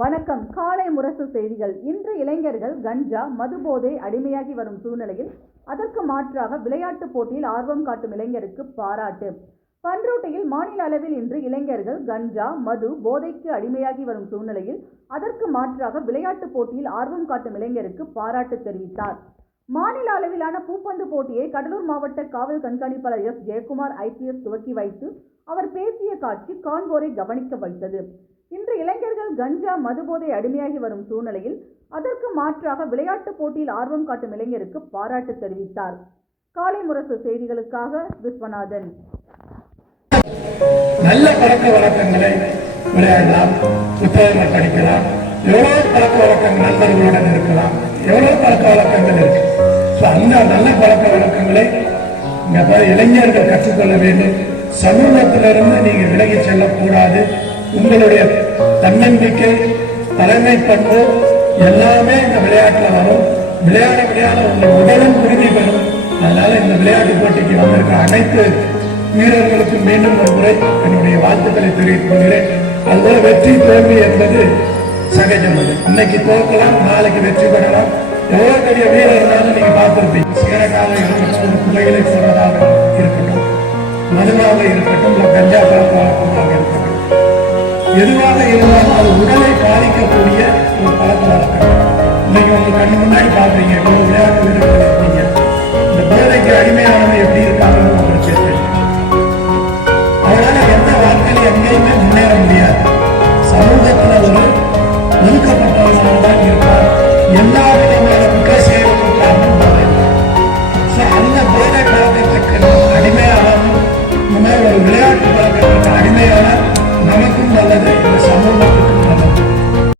வணக்கம். காலை முரசு செய்திகள். இன்று இளைஞர்கள் கஞ்சா, மதுபோதை அடிமையாகி வரும் சூழ்நிலையில் அதற்கு மாற்றாக விளையாட்டு போட்டியில் ஆர்வம் காட்டும் இளைஞருக்கு பாராட்டு. பன்ருட்டியில் மாநில அளவில் இன்று இளைஞர்கள் கஞ்சா, மது, போதைக்கு அடிமையாகி வரும் சூழ்நிலையில் அதற்கு மாற்றாக விளையாட்டு போட்டியில் ஆர்வம் காட்டும் இளைஞருக்கு பாராட்டு தெரிவித்தார். மாநில அளவிலான பூப்பந்து போட்டியை கடலூர் மாவட்ட காவல் கண்காணிப்பாளர் எஸ். ஜெயக்குமார் IPS துவக்கி வைத்து அவர் பேசிய காட்சி காண்போரை கவனிக்க வைத்தது. இன்று இளைஞர்கள் கஞ்சா, மதுபோதை அடிமையாகி வரும் சூழ்நிலையில் அதற்கு மாற்றாக விளையாட்டு போட்டியில் ஆர்வம் காட்டும் இளைஞருக்கு பாராட்டு தெரிவித்தார். காலை முரசு செய்திகளுக்காக விஸ்வநாதன். நல்ல பழக்க வழக்கங்களை விளையாடலாம், புத்தகங்கள் படிக்கலாம், எவ்வளவு பழக்க வழக்கங்கள் நண்பர்களுடன் இருக்கலாம், எவ்வளவு பழக்க வழக்கங்கள் இருக்கு. அந்த நல்ல பழக்க வழக்கங்களை இளைஞர்கள் கற்றுக்கொள்ள வேண்டும். சமூகத்திலிருந்து நீங்க விலகி செல்லக்கூடாது. உங்களுடைய தன்னம்பிக்கை, தலைமை பண்பு எல்லாமே இந்த விளையாட்டுல வரும். விளையாட விளையாட உங்கள் உடலும் உறுதி பெறும். அதனால இந்த விளையாட்டு போட்டிக்கு வந்திருக்கிற அனைத்து வீரர்களுக்கு மீண்டும் ஒரு முறை என்னுடைய வாழ்த்துக்களை தெரிவித்துக் கொள்கிறேன். அதுபோல வெற்றி தோல்வி என்பது சகஜம். இன்னைக்கு தோற்கலாம், நாளைக்கு வெற்றி பெறலாம். எவ்வளவு பெரிய வீரர் இருந்தாலும் நீங்க பார்த்திருப்பீங்க. சிகரக்காக இருக்கட்டும், பிள்ளைகளை சொல்வதாக இருக்கட்டும், மதுவாக இருக்கட்டும், இல்லை கஞ்சா பழக்க வழக்கமாக இருக்கட்டும், எதுவாக இருந்தாலும் அது உடலை பாதிக்கக்கூடிய ஒரு பழக்க வழக்கம். இன்னைக்கு உங்க கண்ணு முன்னாடி பாக்குறீங்க, இவ்வளவு விளையாட்டு வீரர்கள் இருக்கீங்க. இந்த போதைக்கு அடிமையானவங்க எப்படி இருக்காங்கன்னு உங்களுக்கு தெரியும். அதனால எந்த வாழ்க்கையில எங்கேயுமே முன்னேற முடியாது. சமூகத்துல ஒரு ஒதுக்கப்பட்டவர்களால்தான் இருப்பார். எல்லா விதமான செய்வதற்கு காரணம் போதை. அந்த போதை பழக்கத்துக்கு அடிமையானாலும், இந்த மாதிரி ஒரு விளையாட்டு பழக்கத்துக்கு அடிமையான